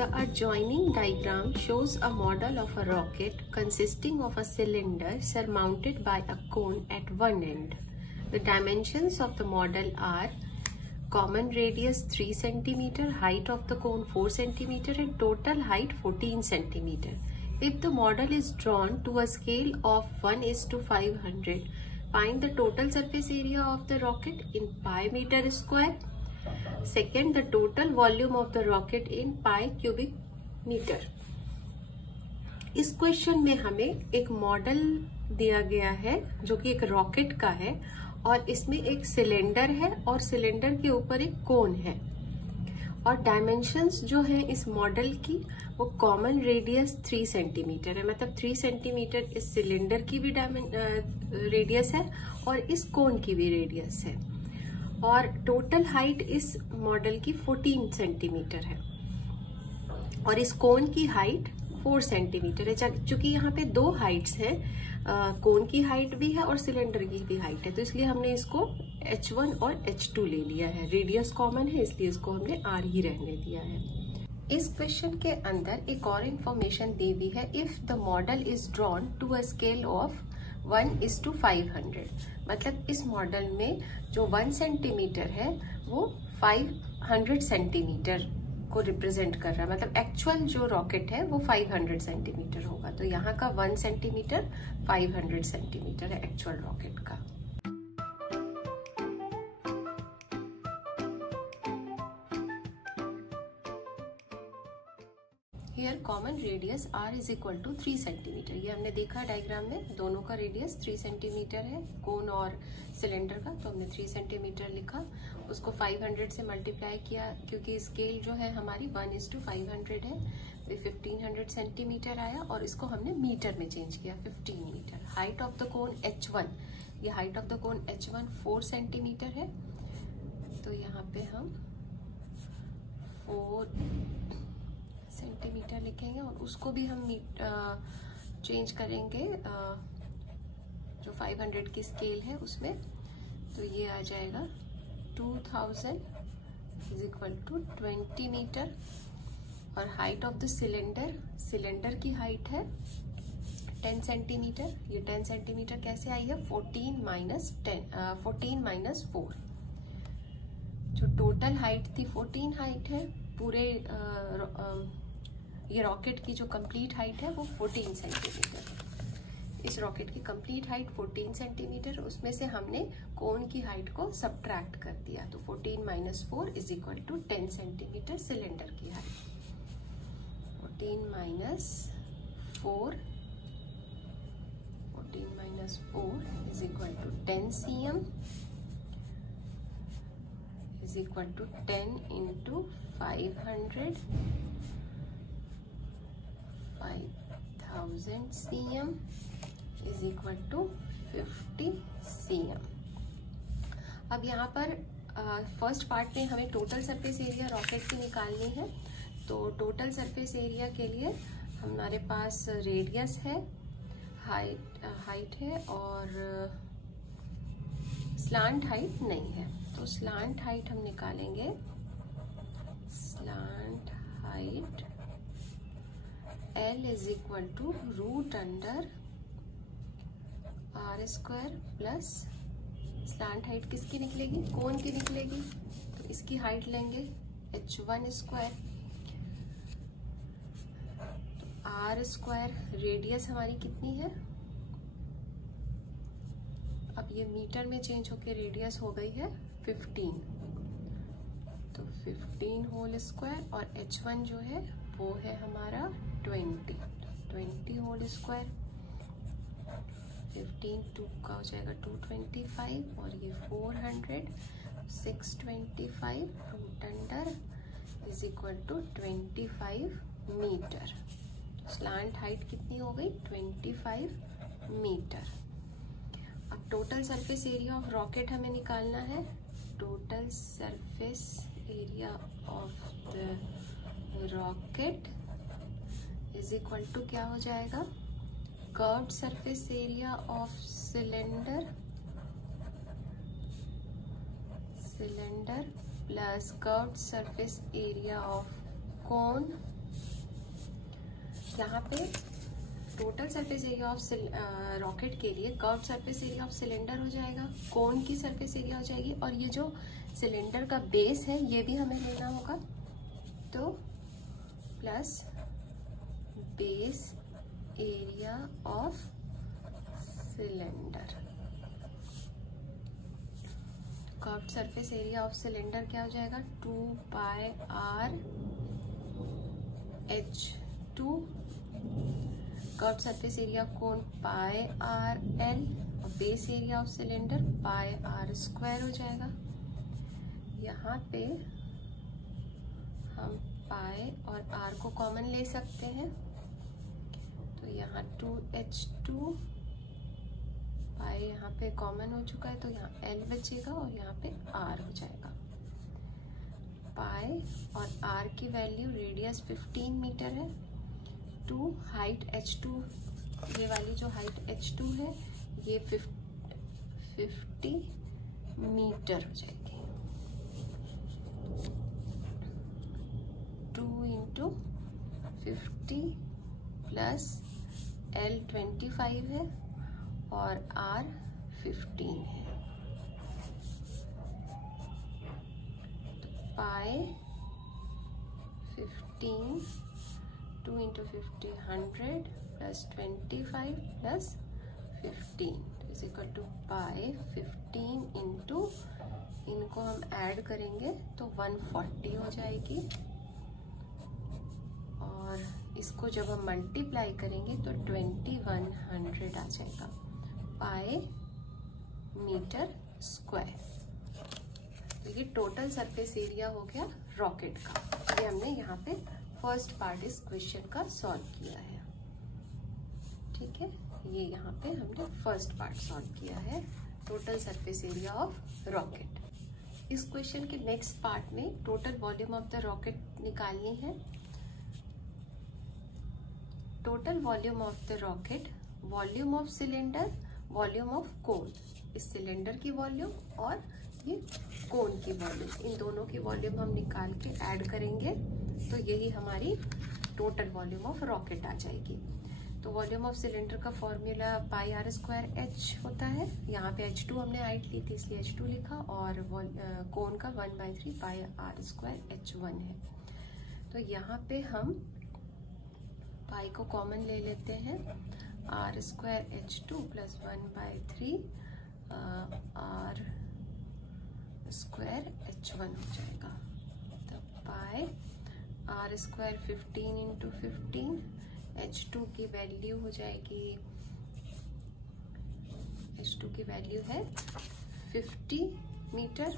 The adjoining diagram shows a model of a rocket consisting of a cylinder surmounted by a cone at one end. The dimensions of the model are common radius 3 cm, height of the cone 4 cm and total height 14 cm. If the model is drawn to a scale of 1:500, find the total surface area of the rocket in pi meter square. Second, the total volume of the rocket in pi cubic meter. इस question में हमें एक model दिया गया है जो कि एक रॉकेट का है और इसमें एक सिलेंडर है और सिलेंडर के ऊपर एक कोन है और डायमेंशंस जो है इस मॉडल की वो कॉमन रेडियस 3 सेंटीमीटर है, मतलब 3 सेंटीमीटर इस सिलेंडर की भी रेडियस है और इस कोन की भी रेडियस है और टोटल हाइट इस मॉडल की 14 सेंटीमीटर है और इस कोन की हाइट 4 सेंटीमीटर है। चूंकि यहाँ पे दो हाइट्स हैं, कोन की हाइट भी है और सिलेंडर की भी हाइट है, तो इसलिए हमने इसको H1 और H2 ले लिया है। रेडियस कॉमन है इसलिए इसको हमने R ही रहने दिया है। इस क्वेश्चन के अंदर एक और इंफॉर्मेशन दी हुई है। If the model is drawn to a scale of 1:500, मतलब इस मॉडल में जो 1 सेंटीमीटर है वो 500 सेंटीमीटर को रिप्रेजेंट कर रहा है, मतलब एक्चुअल जो रॉकेट है वो 500 सेंटीमीटर होगा। तो यहाँ का 1 सेंटीमीटर 500 सेंटीमीटर है एक्चुअल रॉकेट का। Here common radius R is equal to 3 centimetre. ये हमने देखा डायग्राम में, दोनों का रेडियस 3 सेंटीमीटर है, कोन और सिलेंडर का, तो हमने 3 सेंटीमीटर लिखा, उसको 500 से मल्टीप्लाई किया क्योंकि स्केल जो है हमारी 1:500 है, 1500 सेंटीमीटर आया और इसको हमने मीटर में चेंज किया 15 metre. Height of the cone H1, ये height of the cone H1 4 centimetre है, तो यहाँ पे हम 4 सेंटीमीटर लिखेंगे और उसको भी हम चेंज करेंगे जो 500 की स्केल है उसमें, तो ये आ जाएगा 2000 इज इक्वल टू 20 मीटर। और height of the cylinder, cylinder की हाइट है 10 सेंटीमीटर। ये 10 सेंटीमीटर कैसे आई है? 14 माइनस 4। जो टोटल हाइट थी 14 हाइट है, पूरे ये रॉकेट की जो कंप्लीट हाइट है वो 14 सेंटीमीटर। इस रॉकेट की कंप्लीट हाइट 14 सेंटीमीटर, उसमें से हमने कोन की हाइट को सब्ट्रैक्ट कर दिया, तो 14 minus 4 is equal to 10 centimetre cylinder की height. 14 minus 4 is equal to 10 cm is equal to 10 into 500 5000 cm is equal to 50 cm। अब यहाँ पर फर्स्ट पार्ट में हमें टोटल सरफेस एरिया रॉकेट की निकालनी है, तो टोटल सरफेस एरिया के लिए हमारे पास रेडियस है, हाइट है और स्लांट हाइट नहीं है, तो स्लांट हाइट हम निकालेंगे। Slant height L is equal to root under R square plus slant height किसकी निकलेगी? कोन की निकलेगी, तो इसकी हाइट लेंगे H1 स्क्वायर, तो R स्क्वायर, रेडियस हमारी कितनी है? अब ये मीटर में चेंज होके रेडियस हो गई है 15, तो 15 होल स्क्वायर और H1 जो है वो है हमारा 20 होल स्क्वायर। 15 2 का हो जाएगा 225 और ये 400 625 root under is equal to 25 metre. स्लांट हाइट कितनी हो गई? 25 मीटर। अब total surface area of rocket हमें निकालना है। Total surface area of the rocket is equal to क्या हो जाएगा? Curved surface area of cylinder plus curved surface area of cone यहाँ पे total surface area of rocket के लिए curved surface area of cylinder हो जाएगा, कोन की सरफेस एरिया हो जाएगी, और ये जो सिलेंडर का बेस है ये भी हमें लेना होगा, तो plus base area of cylinder. Curved surface area of cylinder क्या हो जाएगा, 2πr H2, curved surface area कोन πrl, और base area of cylinder πr² हो जाएगा। यहाँ पे हम पाई और r को कॉमन ले सकते हैं, तो यहाँ 2H2, पाई यहाँ पे कॉमन हो चुका है तो यहाँ l बचेगा और यहाँ पे r हो जाएगा। पाई और r की वैल्यू, रेडियस 15 मीटर है, 2 हाइट H2, ये वाली जो हाइट H2 है ये 50 मीटर हो जाएगी। 2 × 50 प्लस L 25 है और R 15 है, तो pi 15, 2 × 50 100 plus 25 plus 15 is equal to pi 15 into, इनको हम ऐड करेंगे तो 140 हो जाएगी, और इसको जब हम मल्टीप्लाई करेंगे तो 2100 आ जाएगा पाई मीटर स्क्वायर। तो ये टोटल सरफेस एरिया हो गया रॉकेट का। ये हमने यहाँ पे फर्स्ट पार्ट इस क्वेश्चन का सॉल्व किया है, ठीक है। ये यहाँ पे हमने फर्स्ट पार्ट सॉल्व किया है, total surface area of rocket. इस क्वेश्चन के नेक्स्ट पार्ट में total volume of the rocket निकालनी है। Total volume of the rocket, volume of cylinder, volume of cone, इस सिलेंडर की वॉल्यूम और ये कोन की वॉल्यूम, इन दोनों की वॉल्यूम हम निकाल के ऐड करेंगे तो यही हमारी टोटल वॉल्यूम ऑफ रॉकेट आ जाएगी। तो वॉल्यूम ऑफ सिलेंडर का फॉर्मूला πr² होता है, यहाँ पे H2 हमने हाइट ली थी इसलिए H2 लिखा, और कोन का 1/3 πr² H1 है। तो यहाँ पे हम पाई को कॉमन ले लेते हैं, r² H2 plus 1/3 r² H1 हो जाएगा। तो पाई r² 15 × 15, H2 की वैल्यू हो जाएगी, H2 की वैल्यू है 50 मीटर,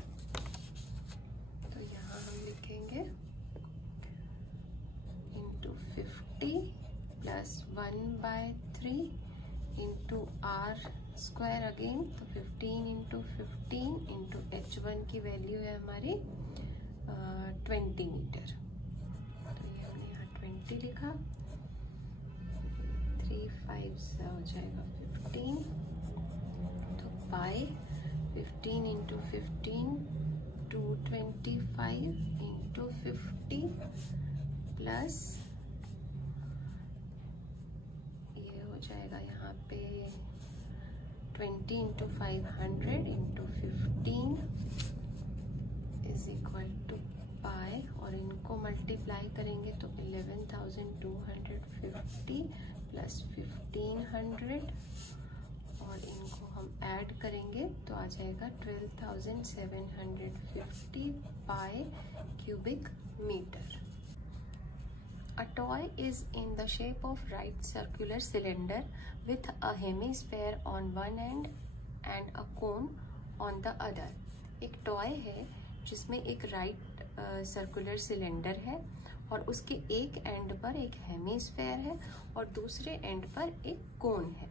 तो यहाँ हम लिखेंगे into 50 plus 1/3 into r² again, तो 15 × 15 इंटू H1 की वैल्यू है हमारी 20 मीटर, तो ये हमने यहाँ 20 लिखा, 3 5 हो जाएगा 15, तो पाई 15 × 15 225 इंटू 50 प्लस ये हो जाएगा यहाँ पे 20 × 500 इंटू 15 इज इक्वल टू पाई, और इनको मल्टीप्लाई करेंगे तो 11,250 प्लस 1500, और इनको हम ऐड करेंगे तो आ जाएगा 12,750 pi cubic metre. A toy is in the shape of right circular cylinder with a hemisphere on one end and a cone on the other. एक टॉय है जिसमें एक राइट सर्कुलर सिलेंडर है और उसके एक एंड पर एक हेमिस्फेयर है और दूसरे एंड पर एक कोन है।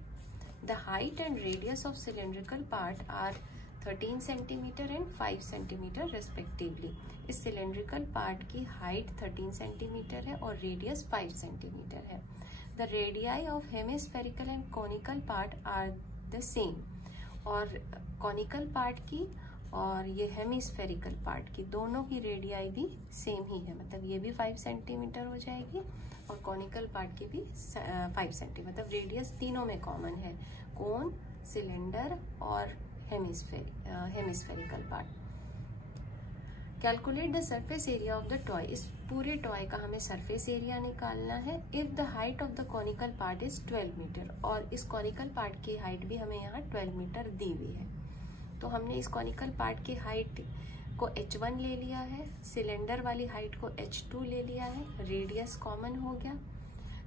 The height and radius of cylindrical part are 13 centimeter and 5 centimeter respectively. इस सिलेंड्रिकल पार्ट की हाइट 13 सेंटीमीटर है और रेडियस 5 सेंटीमीटर है। The radii of hemispherical and conical part are the same. और कॉनिकल पार्ट की और ये हेमिस्फेरिकल पार्ट की दोनों की रेडियाई भी सेम ही है, मतलब ये भी 5 सेंटीमीटर हो जाएगी और कॉनिकल पार्ट की भी 5 सेंटीमीटर, मतलब रेडियस तीनों में कॉमन है, कोन, सिलेंडर और hemispherical part. Calculate the surface area of the toy, इस पूरे टॉय का हमें सरफेस एरिया निकालना है। If the height of the conical part is 12 metre, और इस कॉनिकल पार्ट की हाइट भी हमें यहाँ 12 मीटर दी हुई है, तो हमने इस कॉनिकल पार्ट की हाइट को h1 ले लिया है, सिलेंडर वाली हाइट को h2 ले लिया है, रेडियस कॉमन हो गया।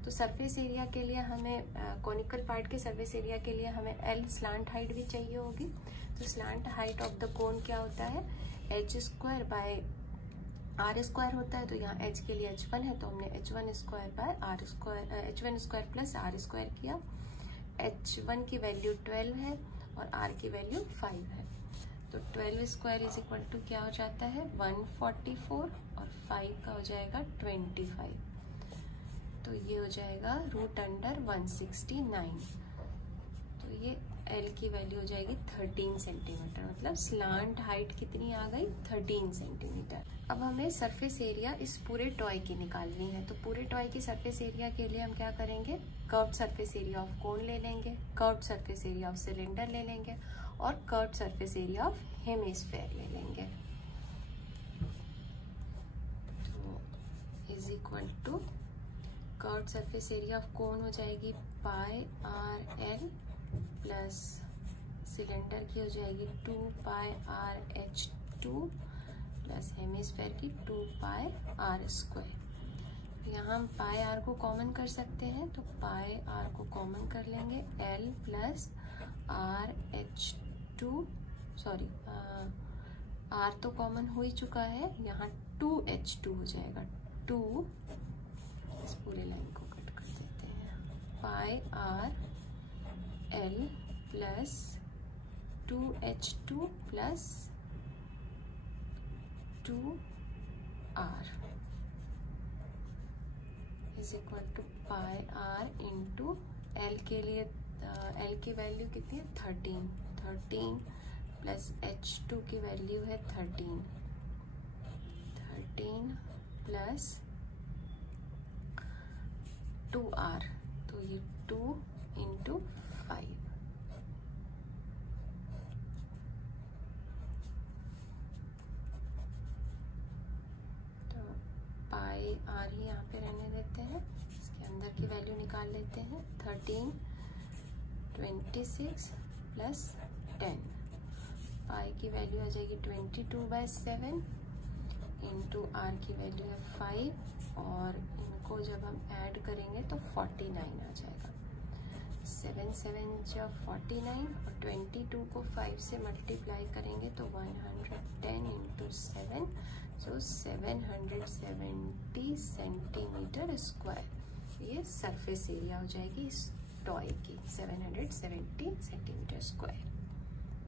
तो सरफेस एरिया के लिए हमें कॉनिकल पार्ट के सरफेस एरिया के लिए हमें L स्लांट हाइट भी चाहिए होगी। तो स्लांट हाइट ऑफ द कोन क्या होता है, h² बाय r² होता है, तो यहाँ h के लिए h1 है, तो हमने h1² bye h1² plus r² किया। h1 की वैल्यू 12 है और r की वैल्यू 5 है, तो 12² इज इक्वल टू क्या हो जाता है 144 और 5 का हो जाएगा 25, तो ये हो जाएगा √169। तो ये L की वैल्यू हो जाएगी 13 सेंटीमीटर, मतलब स्लांट हाइट कितनी आ गई 13 सेंटीमीटर। अब हमें सरफेस एरिया इस पूरे टॉय की निकालनी है, तो पूरे टॉय की सरफेस एरिया के लिए हम क्या करेंगे, curved surface area of cone ले लेंगे, curved surface area of cylinder ले लेंगे और curved surface area of hemisphere ले लेंगे। तो is equal to curved surface area of cone हो जाएगी pi r l plus cylinder की हो जाएगी 2 pi r h 2 plus hemisphere की 2 पाई आर स्क्वायर। यहाँ हम पाई आर को कॉमन कर सकते हैं, तो पाई आर को कॉमन कर लेंगे, l plus r h 2, sorry r तो कॉमन हो ही चुका है, यहाँ 2h2 हो जाएगा, 2, इस पूरे लाइन को कट कर देते हैं, pi r l plus 2h2 plus 2r is equal to pi r into l के लिए एल की वैल्यू कितनी है 13 प्लस h2 की वैल्यू है 13 प्लस 2r, तो ये 2 इंटू 5, तो पाई आर ही यहाँ पे रहने देते हैं, इसके अंदर की वैल्यू निकाल लेते हैं, 13 26 प्लस 10, पाई की वैल्यू आ जाएगी 22/7 इंटू आर की वैल्यू है 5, और इनको जब हम ऐड करेंगे तो 49 आ जाएगा, 7 7 या 49 और 22 को 5 से मल्टीप्लाई करेंगे तो 110 इंटू 7, सो 770 सेंटीमीटर स्क्वायर। ये सरफेस एरिया हो जाएगी इस टॉय की 770 सेंटीमीटर स्क्वायर।